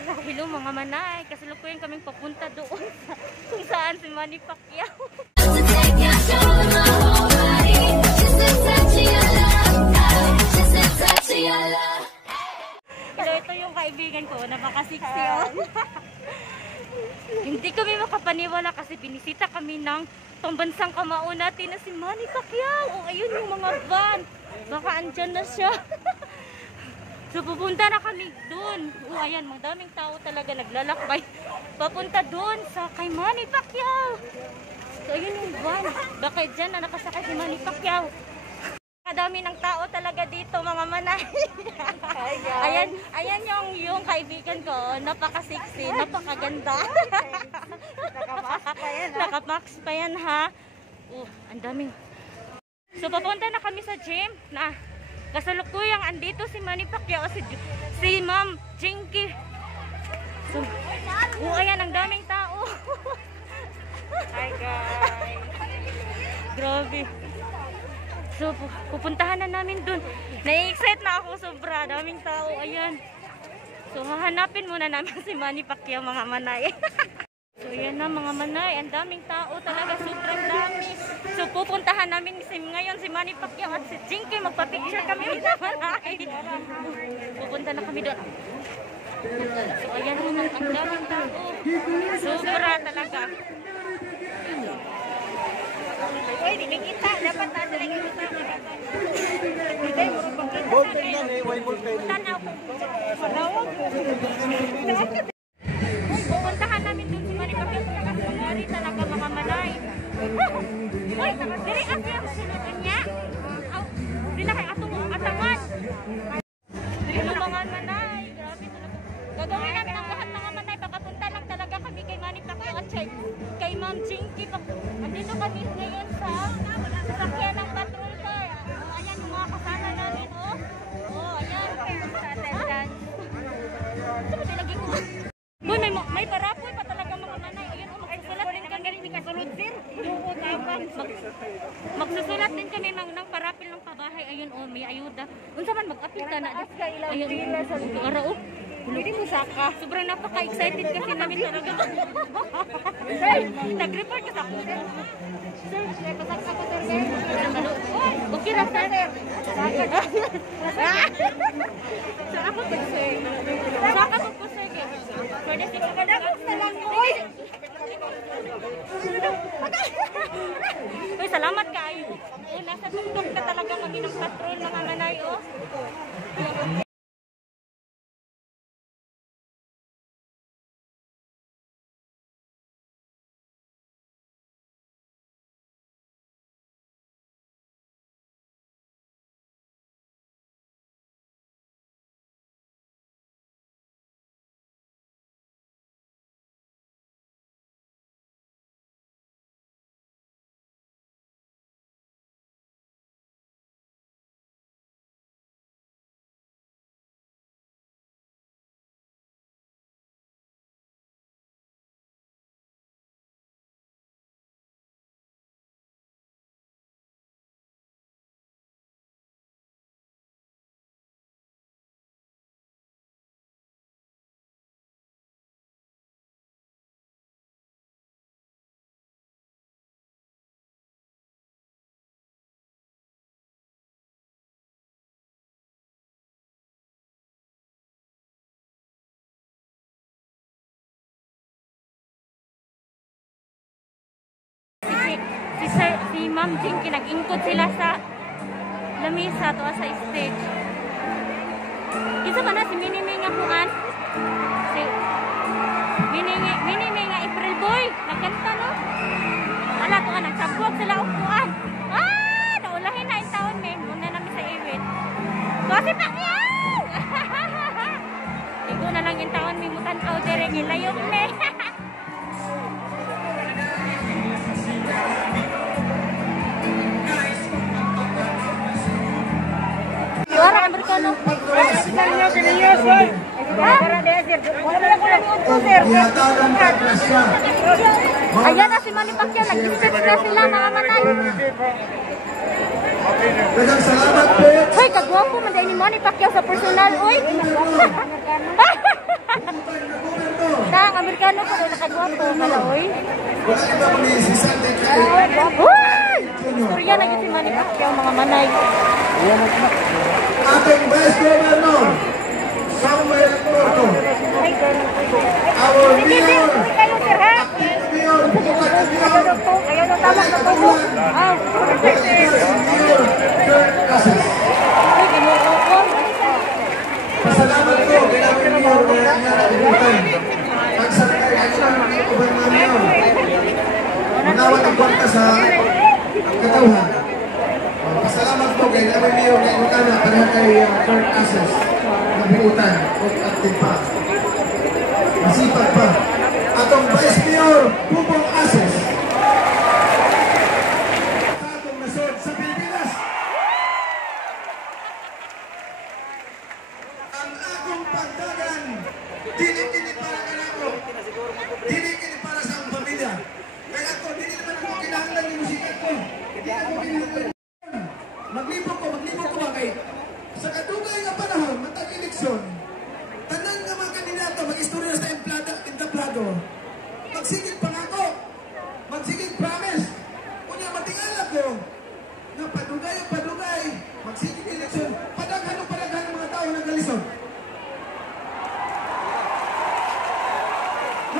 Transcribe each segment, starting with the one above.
Hello mga manay, kasalukuyan kaming papunta doon sa kung saan si Manny Pacquiao. Hello, ito yung kaibigan ko, napaka-sexy oh. Hindi kami makapaniwala kasi binisita kami ng pambansang kamao natin na si Manny Pacquiao. O ayun yung mga van, baka andyan na siya. So pupunta na kami doon. Ayan, madaming tao talaga naglalakbay papunta doon sa kay Manny Pacquiao. So ayun yung van, baka dyan na nakasakay si Manny Pacquiao. Kadami ng tao talaga dito mga manay. Ayan yung kaibigan ko, napaka-sexy, napakaganda. Naka-max pa yan ha. Ang daming. So papunta na kami sa gym na kasalukuyang andito si Manny Pacquiao, si Ma'am Jinky. So, ayan, ang daming tao. Hi guys. Grabe. So, pupuntahan na namin dun. Na-excite na ako sobra. Daming tao. Ayan. So, hahanapin muna namin si Manny Pacquiao mga manay. So, yan na mga manay. Ang daming tao talaga. Sobrang dami. So, pupuntahan namin ngayon si Manny Pacquiao at si Jinky. Magpa-picture kami mga manay. Pupunta na kami doon. So, ayan naman. Ang daming tao. Sobra talaga. Uy, di kita. Dapat na sila yung kita. Tanaw po. Pupuntahan namin dun si Manny Pacquiao. Nakasumari talaga mga manay. Uy, diri ako yung sinutan niya. Sila kay atong atangan. Ano mga manay. Grabe talaga. Gagawin namin ang lahat mga manay. Pakapunta lang talaga kami kay Manny Pacquiao at kay Ma'am Jinky. Andito kami ngayon sa sakyan ng patrol car. Ayan yung mga kasama namin. Ayan. Sabi lagi ko. Boy, may parapoy pa talaga mga manay. Ayun, magsusulat din kami. Kasulod sir. Magsusulat din kami ng parapil ng pabahay. Ayun, may ayuda. Unsa man mag-apil ka na. Ayun, ara oh. Hindi mo saka. Sobrang napaka-excited kasi namin talaga. Nag-report ka sa ako. Sir, pasag ako sir. Okay na sir. Saka po po sir. Saka po po sir. Pwede si Kadagos na lang. Uy, salamat kayo. Nasa tungtong ka talaga kami ng patrol mga manay oh. Si Ma'am Jinky, nag-ingkod sila sa lamisa to sa stage. Isa man na si Minimay nga puan. Si Minimay nga April Boy. Nagkanta no? Ala to ka, nagsabwag sila upuan. Naulahin na yung taon men. Muna namin sa iwit. Kasi Pacquiao! Igo na lang yung taon may mutantaw dire. Gilayok me. Orang Amerikano. Ayan na si Manny Pacquiao. Nag-stretch na sila mga manay. Salamat po. Hoy, kagwapo man dahil ni Manny Pacquiao sa personal. Uy! ano pa rin nakagwapo, kalaoy. Wala iba mo ni si Sandy kay Uy! Istorya na yun si Manny Pacquiao, mga manay. ating Vice Governor Samuel Porto. Our Mayor, active Mayor, Bukat Mayor, Kayo na tama na po. Mayor Kurt Casas. Pasalamat ko kay aming Mayor na nangyabutan. Pagsakay ay siyang uban na Mayor. Manawat ang kwarta sa katawan. Pasalamat po kay aming Mayor na Ilocana para kay Kurt Casas. Nabuutan at active pa. Masipag pa. Atong Vice Mayor, Pupong Ases. Atong nasod sa Pilipinas. Ang akong pagdagan, dili-dili para kanako. Dili-dili para sa akong pamilya. Kaya ako, dili naman ako kinahanglan ng musika ko. Hindi ako kinahanglan. Maglibog ko ba kay sa kadugay nga panahon, matag eleksyon, tanan nga mga kandidato, mag-istorya sa entablado, magsigit pangako, magsigit promise, kunya matingala ko, na padugay, magsigit eleksyon, padaghan ang mga tao ng kalisod.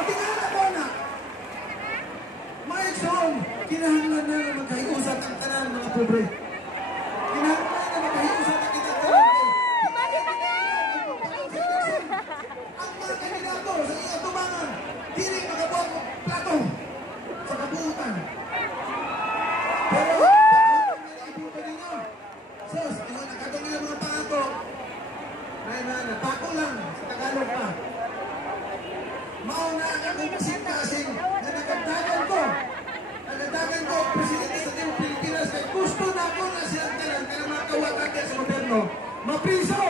Matingala ko na, may song, kinahanglan na magkahiusap ang tanan mga pobre. Kinahanglan na magkahiusap ang kinahanglan. Ang mga kandidato sa iyong atubangan, dili makabuhat mo plato sa kabuutan. Pero, pagkakong nila ibuto ninyo. Sos, nakatong nila mga pangako. Napako lang sa Tagalog pa. Mauna ang akong kasing-kasing na nagagdagan ko. Nagagdagan ko ang presidente sa Tiyong Pilipinas kaya gusto na ako na silang tanan kaya mga kawagan sa gobyerno. Mapriso!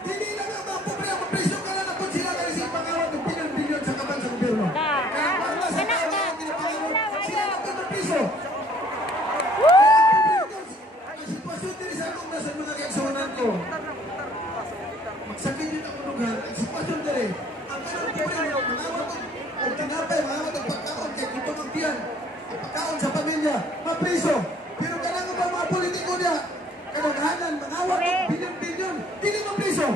Dili lang ang mga pobre ang mapriso ka na po sila kasi sila pangawat ng bilyon-bilyon sa kaban sa gobyerno. Kaya para sa tao ang pinapangawat, sila na po mapriso. Ang sitwasyon din sa akong nasa mga kaigsunan ko. Magsakit yun ang lugar, ang sitwasyon din eh. Ang kanang pobre, mangawat o tinapay, mangawat ang pagkaon kaya gutom ang tiyan. Ang pagkaon sa pamilya, mapriso. Pero kanang ba mga politiko niya, kadaghanan, mangawat ang bilyon-bilyon, dili mapriso.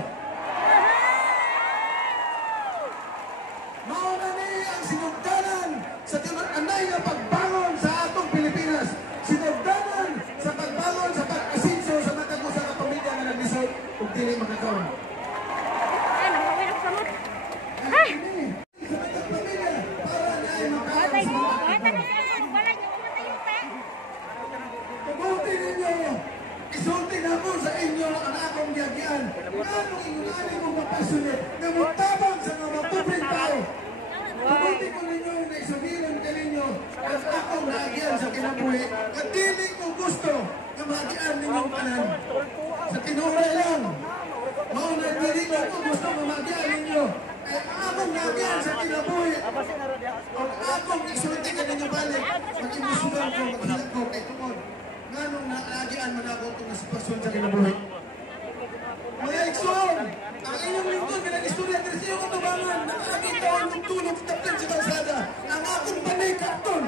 Mauna ni ang sinugdanan sa tinanay nga pagbangon sa atong Pilipinas. Sinugdanan sa pagbangon sa pag-asinso sa matagusa ng pamilya nga naglisod kung dili makakaon. Ay, nakawin ako samot. Ay! Sa matang pamilya para na ay makaon sa Pabuti ninyo! Isulti na mo sa inyo ang akong giyagian. Anong ingunani mo mapasulit na mutabang sa mga mapubreng tao. Pabuti ko ninyo na isugilan ka ninyo ang akong naagian sa kinabuhi at dili ko gusto na maagian ninyong kanan. Sa tinuray lang, mauna dili ko gusto na maagian ninyo ay ang akong naagian sa kinabuhi o akong isulti ka ninyo balik mag-imusugan ko, maghilag ko kay tungod. Nganong naagian man ako itong sitwasyon sa kinabuhi. Mga Ikson, ang inyong lingkod pinag-istorya din sa iyong katubangan, nakakita ko ng tulog taplan sa kalsada, ang akong panay kapton.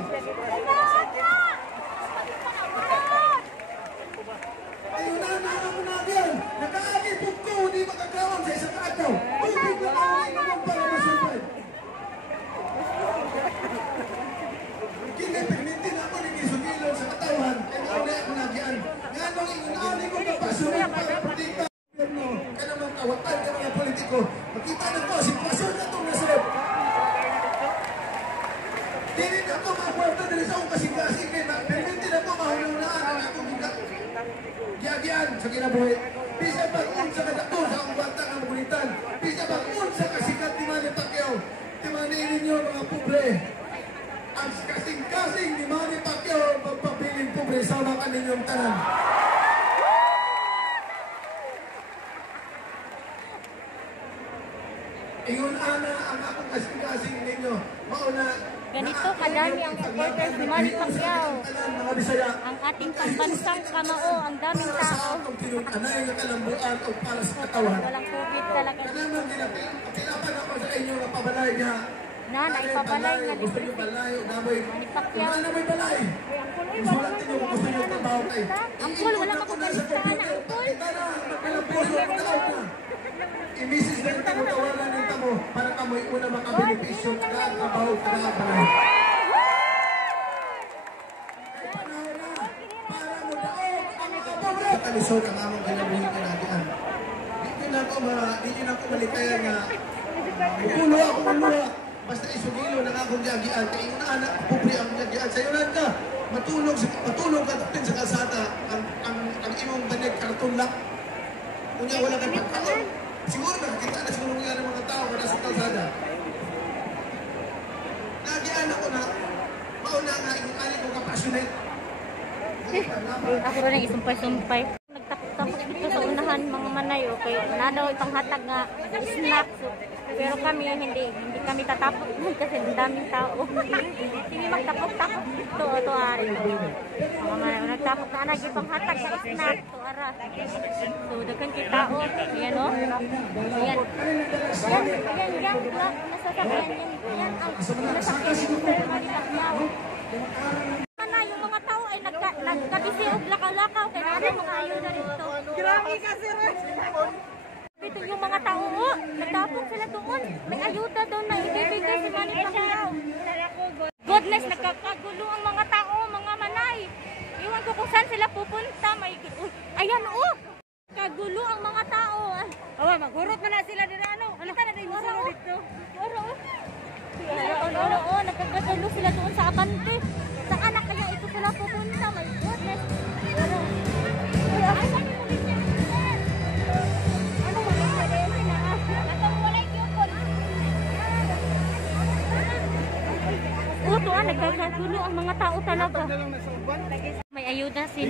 Ayun na akong naagian, nakaagipog ko, hindi makakawang sa isang agaw. Tubig na ako inuman para masupay. Kinipignitin ako ng isugilon sa katawan, kaya nga ako nagian. Nganong ingunani ko kapasulit para protekta. Ka naman kawatan ka mga politiko. Makita na ko, sitwasyon na itong nasarap. Dili na ako makwarta na sa akong kasing-kasing kaya permitin ako mahununaan ang akong giyagian sa kinabuhi. Bisa pag-un sa kadakto sa akong bata ng magulitan. Bisa pag-un sa kasikat ni Manny Pacquiao. Timanin ninyo mga pobre. Ang kasing-kasing ni Manny Pacquiao ang pagpapiling pobre sa mga kaninyong tanan. Ingon ana ang akong kasing-kasing ninyo. Mauna, ganito kadami ang supporters ni Manny Pacquiao. Mga Bisaya, Ang ating pambansang kamao, ang daming tao. ang tinun-anay nga kalambuan o para sa katawan. Walang COVID talaga. Kailangan kailangan ako sa inyo nga pabalay nga. Nanay, pabalay nga Gusto nyo libre. balay o namoy. Manny Pacquiao. Wala namoy balay. Isulat ninyo kung gusto nyo trabaho kay. Angkol, wala makapalitan na angkol. Imisis na yung tawagan ng tamo para tamoy una makabenepisyo na trabaho ka na balay. Kalisod ang among kinabuhi kinagian. Di na ako malikayan nga ulo ako ulo. Basta isugilo na akong giagian kay ina anak pupri ang giagian sa iyon ka. Matulog ka tapin sa kalsada ang imong banig karton lang. Kunya wala kang pagkaon. Siguro nakakita na siguro nga ng mga tao kada sa kalsada. Nagian ako na mauna nga yung ali ko ka-passionate. Ako rin isumpay-sumpay. Nagtapos dito sa unahan mga manay, okay. Na daw itong hatag nga snack. So, pero kami hindi kami tatapos kasi ang daming tao. Hindi magtapos-tapos dito o to ari. Mga manay, nagtapos na naging pang hatag sa snack to ara. So, daghan kay tao. Ayan o. Ayan. Yan. Nasasakyan yan. Ang nasakyan ni Sir Manny Pacquiao. Yung mga tao ay nagkabisi og lakaw-lakaw kaya ano mga ayuda dito. Grabe ka sir. Dito yung mga tao nagtapon sila doon. May ayuda daw na ibibigay si Manny Pacquiao. Goodness, nagkakagulo ang mga tao, mga manay. Iwan ko kung saan sila pupunta. Ayan kagulo ang mga tao. Awa, maghurot na sila dito ano. Kita na din mo dito. Nagkakagulo sila doon sa Abante. Saan na kaya ito sila pupunta? My goodness. Ano nagkakagulo ang mga tao talaga. May ayuda si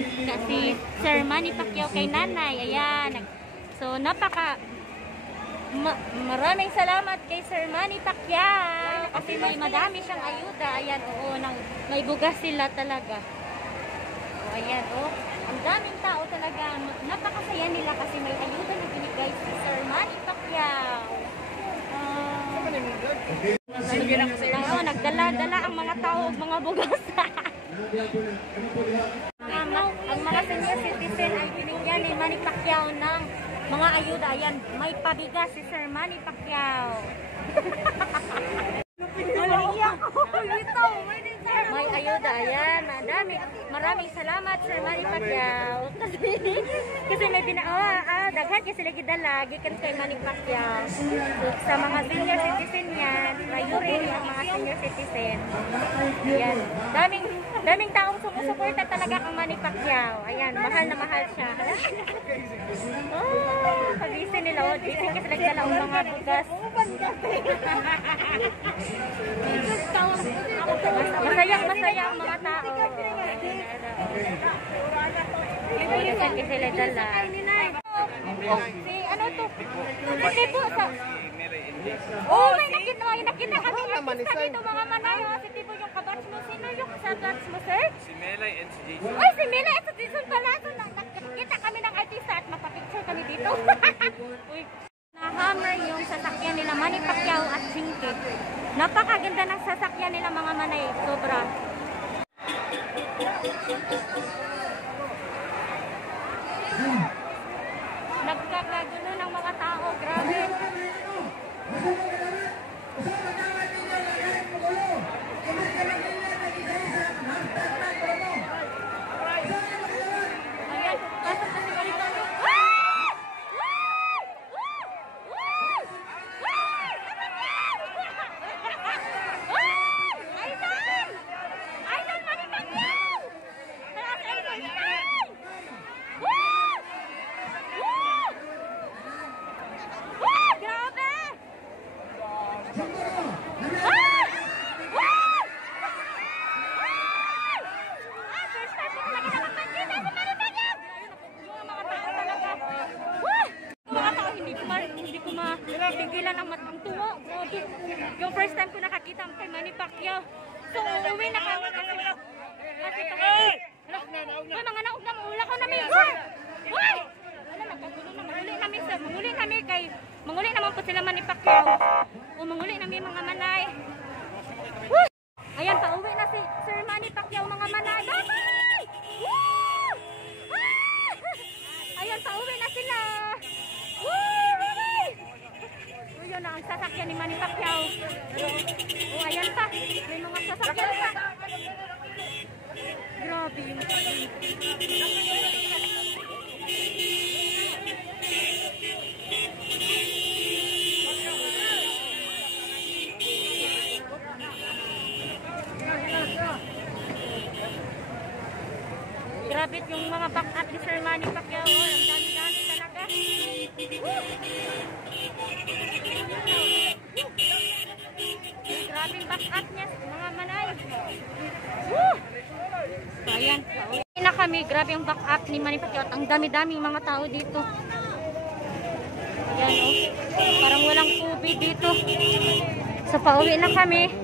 Sir Manny Pacquiao kay nanay. Ayan. So, maraming salamat kay Sir Manny Pacquiao kasi may madami siyang ayuda. Ayan, may bugas sila talaga. Ayan, ang daming tao talaga. Napakasaya nila kasi may ayuda na binigay si Sir Manny Pacquiao. Nagdala-dala ang mga tao, mga bugas. Ang mga senior citizen ay binigyan ni Manny Pacquiao ng mga ayuda. Ayan, may pabigas si Sir Manny Pacquiao. May ayuda. Ayan, maraming salamat Sir Manny Pacquiao. Kasi may daghan kasi sila gidala gikan kay Manny Pacquiao. Sa mga senior citizen yan, layo rin yung mga senior citizen. Ayan, daming taong sumusuporta talaga kang Manny Pacquiao. Ayan, mahal na mahal siya. Pag-isin nila, isip kasi nagdala ang mga bugas. Masaya ang mga tao. Kasi sila dala. Si ano to? Si Tibo sa... may nakita kami artista dito mga manay. Si Tibo yung kabatch mo. Sino yung sa batch mo, sir? Si Melay and si Jason. Ay, si Melay and si Jason pala. So, nakita kami ng artista at mapapicture kami dito. Na-hammer yung sasakyan nila Manny Pacquiao at Jinky. Napakaganda ng sasakyan nila mga manay. Sobra. Nagkakagulo ng mga tao. Grabe. Ayan, pasok na si Manny Pacquiao. Idol Manny Pacquiao! Grabe! First time ko talaga nakapagkita si Manny Pacquiao! Yung mga tao talaga. Mga tao, hindi ko mapigilan ang tuwa. Yung first time ko nakakita kay Manny Pacquiao. So, uuwi na kami kasi uy, mga naog na maula ko namin. Uy! Ano, nagkagulo na. Manguli namin kay manguli naman po sila Manny Pacquiao. O manguli namin mga manay. Uy! Ayan, pauwi na si Sir Manny Pacquiao mga manay. Bye-bye! Woo! Ah! Ayan, pauwi na sila. Woo! Bye-bye! Uy, yun ang sasakyan ni Manny Pacquiao. O, ayan pa. May mga sasakyan pa. Grabe yung grabe yung mga back-up ni Sir Manny Pacquiao. Ang dami-dami talaga. Grabe yung back-up niya, mga manay. Woo! So, ayan. Pauwi na kami. Grabe yung back-up ni Manny Pacquiao. Ang dami-daming mga tao dito. Ayan, oh. Parang walang COVID dito. So, pauwi na kami.